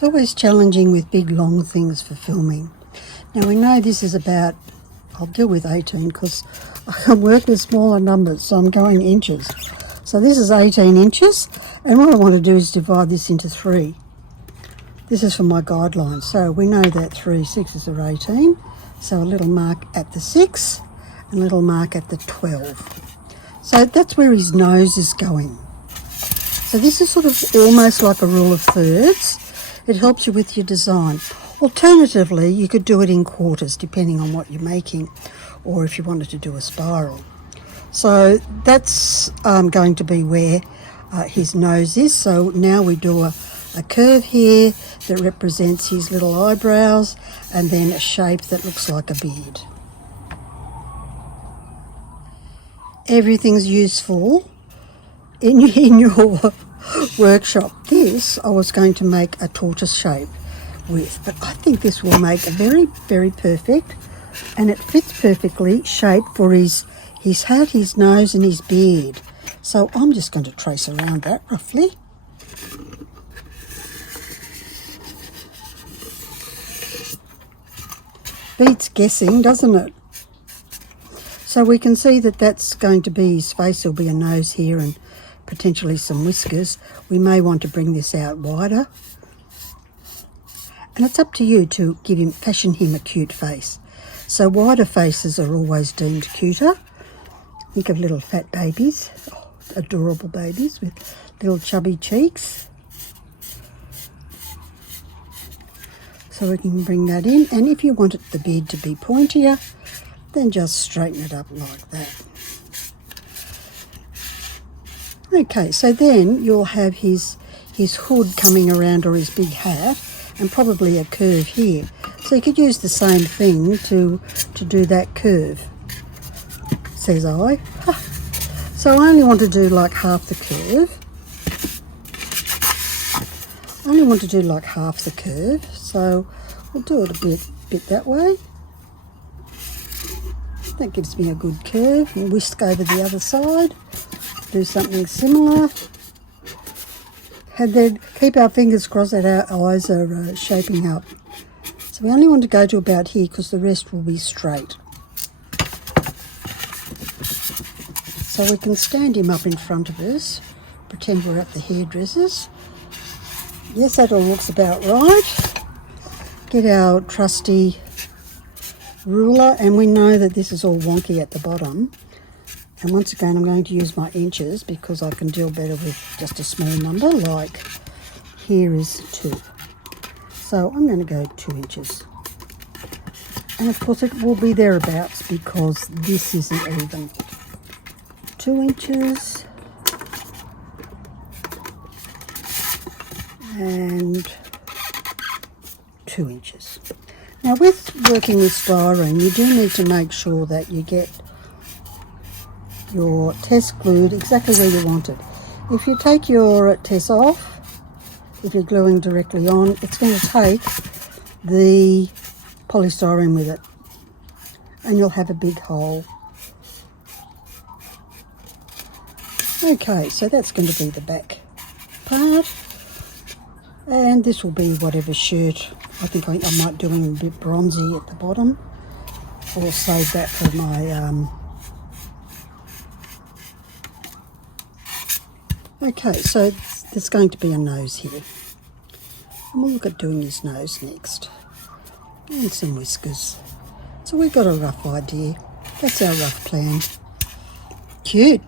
It's always challenging with big long things for filming. Now we know this is about, I'll deal with 18 because I can work with smaller numbers, so I'm going inches. So this is 18 inches, and what I want to do is divide this into 3. This is for my guidelines. So we know that 3 sixes are 18, so a little mark at the 6, and a little mark at the 12. So that's where his nose is going. So this is sort of almost like a rule of thirds. It helps you with your design. Alternatively, you could do it in quarters, depending on what you're making, or if you wanted to do a spiral. So that's going to be where his nose is. So now we do a curve here that represents his little eyebrows, and then a shape that looks like a beard. Everything's useful in your workshop. This I was going to make a tortoise shape with, but I think this will make a very, very perfect, and it fits perfectly shape for his hat, his nose and his beard. So I'm just going to trace around that roughly. Beats guessing, doesn't it? So we can see that that's going to be his face. There'll be a nose here and potentially some whiskers. We may want to bring this out wider. And it's up to you to fashion him a cute face. So wider faces are always deemed cuter. Think of little fat babies, adorable babies with little chubby cheeks. So we can bring that in, and if you wanted the beard to be pointier, then just straighten it up like that. Okay, so then you'll have his hood coming around, or his big hat, and probably a curve here. So you could use the same thing to do that curve, says I. So I only want to do like half the curve. So we'll do it a bit that way. That gives me a good curve. And whisk over the other side. Do something similar. And then keep our fingers crossed that our eyes are shaping up. So we only want to go to about here because the rest will be straight. So we can stand him up in front of us. Pretend we're at the hairdresser's. Yes, that all looks about right. Get our trusty ruler, and we know that this is all wonky at the bottom. And once again, I'm going to use my inches because I can deal better with just a small number, like here is 2. So I'm going to go 2 inches. And of course it will be thereabouts because this isn't even. 2 inches. And 2 inches. Now with working with styrene, you do need to make sure that you get your test glued exactly where you want it. If you take your test off, if you're gluing directly on, it's going to take the polystyrene with it, and you'll have a big hole. Okay, so that's going to be the back part. And this will be whatever shirt. I think I might do him a bit bronzy at the bottom. Or save that for my... Okay, so there's going to be a nose here. And we'll look at doing his nose next. And some whiskers. So we've got a rough idea. That's our rough plan. Cute.